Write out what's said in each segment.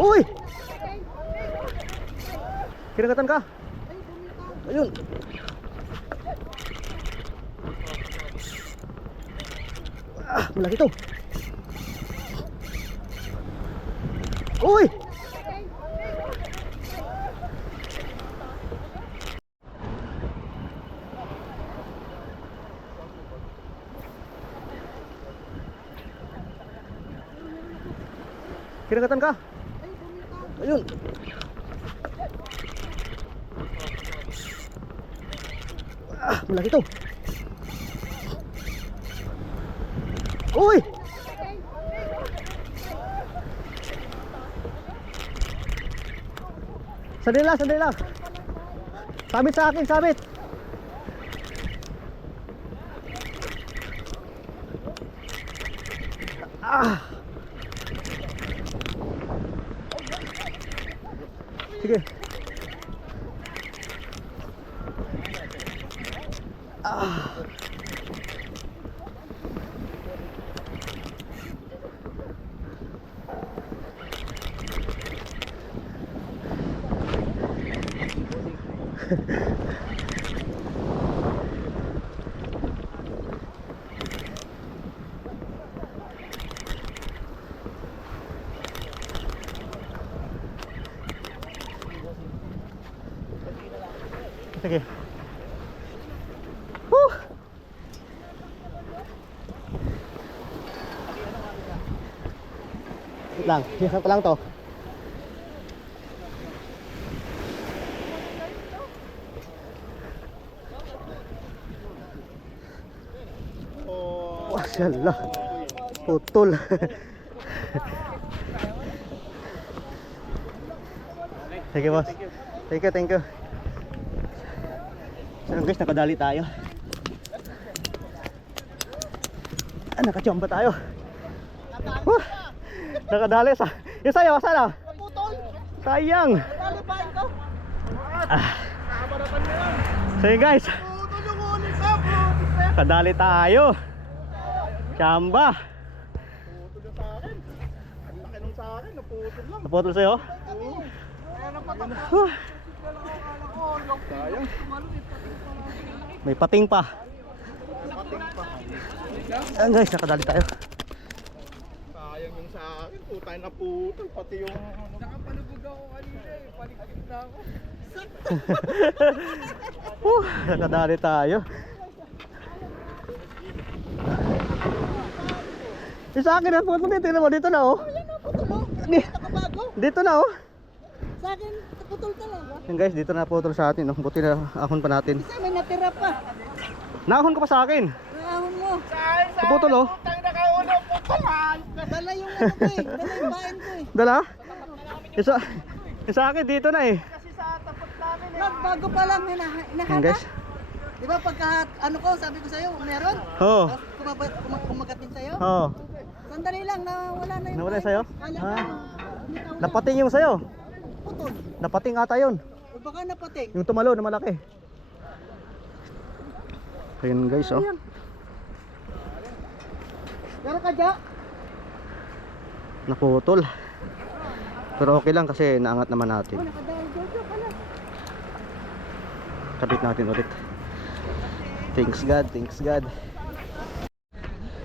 Uy! Kinagatan ka. Ayun. Ah, malaki to. Uy! Kinagatan ka. Ayun. Ah, malaki to. Uy! Sandali lang, sandali lang. Sabit sa akin, sabit. Ah. Sige. Ah. Sige. Woo! Wait lang, hisan ko lang to. Masyaallah. Putol. Sige boss. Thank you, thank you. So guys, nakadali tayo. Ah, nakachamba tayo. Nakadali sa. Yung sayo, saan? Sayang. Ah. Sige guys. Kadali tayo. Chamba. Naputol sa'yo? May pating pa. Ayan guys, nakadali tayo. Sayang yung sa akin, putay na putol. Pati yung nakapanugod ako kanina eh, paligid na ako. Nakadali tayo. Sa akin na putol dito, tingnan mo, dito na oh. Yan na, putol mo. Nakabago. Dito na oh. Sa akin, putol talaga. Yan guys, dito na putol sa atin oh. Buti na ahon pa natin. Isa may natira pa. Naahon ka pa sa akin. Naahon mo. Putol oh. Putang nakaulo, putulan. Dala yung ano ko eh. Dala yung bain ko eh. Dala? Sa akin dito na eh. Kasi sa tapot namin eh. Bago pa lang Yan hinahana. guys. Di ba pagka ano ko, sabi ko sa'yo, meron? Oo. Tapos kumagat din sa'yo? Oo. Sandali lang, nawala na yung Nawala bain. sa'yo? Kala Ah. ko, hindi tawag. Napating yung sa'yo. Putol. Napating ata yun. O baka napating. Yung tumalo na malaki. Ayun guys oh. Meron ka dyan? Naputol. Pero okay lang kasi naangat naman natin. Oh, nakadahil dyan pala. Kabit natin ulit. Thanks God, thanks God.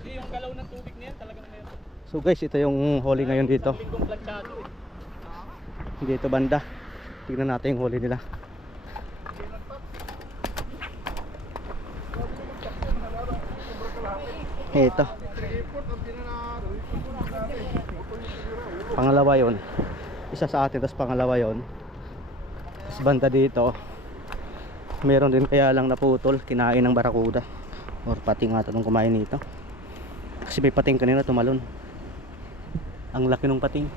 Yung galaw ng tubig na yan, talagang meron. So guys, ito yung huli ngayon dito. Lingkong planchado eh. Dito banda. Tignan natin yung huli nila. Ito. Pangalawa yon. Isa sa atin, tapos pangalawa yon. Tapos banda dito. Meron din kaya lang naputol, kinain ng barakuda. Or pating ata nung kumain nito. Kasi may pating kanina tumalon. Ang laki ng pating.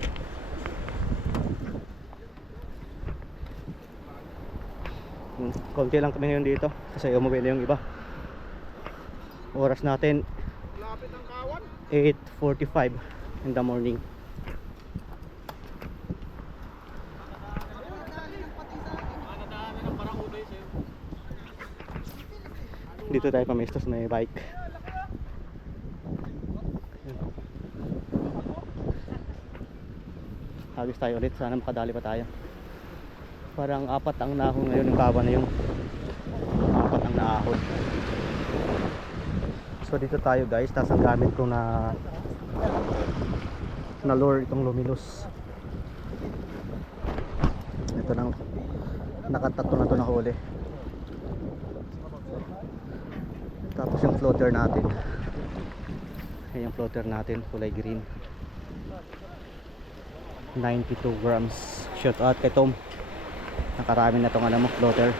Konti lang kami ngayon dito kasi umuwi na yung iba. Oras natin Lapit ng kawan. 8:45 in the morning. Dito tayo pamistos, may bike. Hagis tayo ulit, sana makadali pa tayo. Parang apat ang nahon ngayon ng kaba na yung apat ang naahon. So dito tayo guys, tas ang gamit ko na lure itong luminous. Ito nang nakatatlo na to na huli. Tapos yung floater natin, ayan yung floater natin, kulay green, 92 grams. Shout out kay Tom, nakarami na tong ano mo, floater.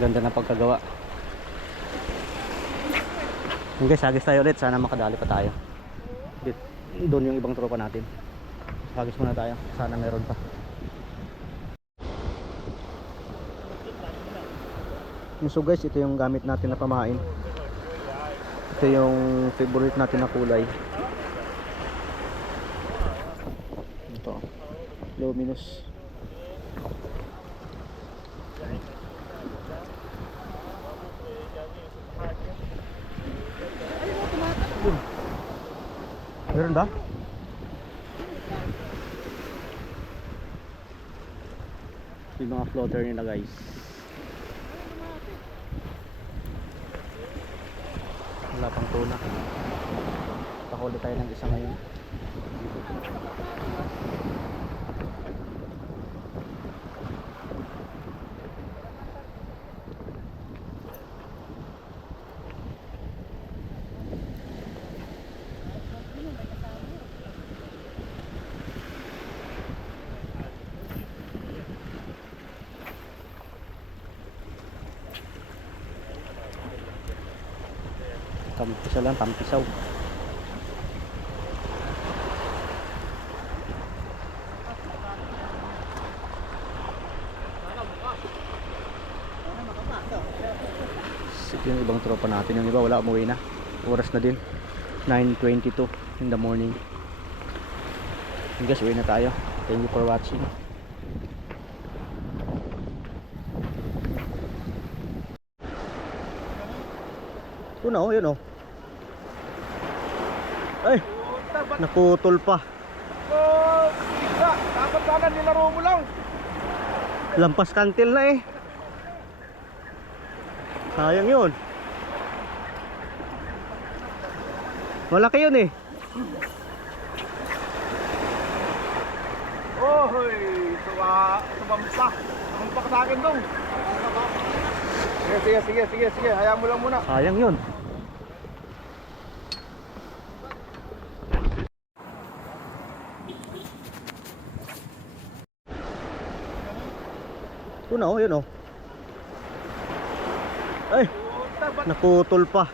Ganda na pagkagawa. Yung guys, hagis tayo ulit, sana makadali pa tayo. Doon yung ibang tropa natin. Hagis muna tayo, sana meron pa. So guys, ito yung gamit natin na pamain. Ito yung favorite natin na kulay. Ito, luminous. Meron ba? Yung mga floater nila guys. Wala pang tuna. Pakuli tayo ng isa ngayon. Tampisaw lang, tampisaw. Yung ibang tropa natin, yung iba wala, umuwi na. Oras na din, 9:22 in the morning. Guys, uwi na tayo. Thank you for watching. Ito na, oh, yun, oh. Ay, naputol pa. Dapat sana nilaro mo lang. Lampas kantil na eh. Sayang yun. Malaki yun eh. Ohoy, sumampa. Sumampa ka sa akin dong. Sige. Hayaan mo lang muna. Sayang yun. Ito na, oh, yun, oh. Ay, naputol pa.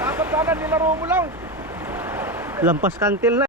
Dapat sana nilaro mo lang. Lampas kantil na.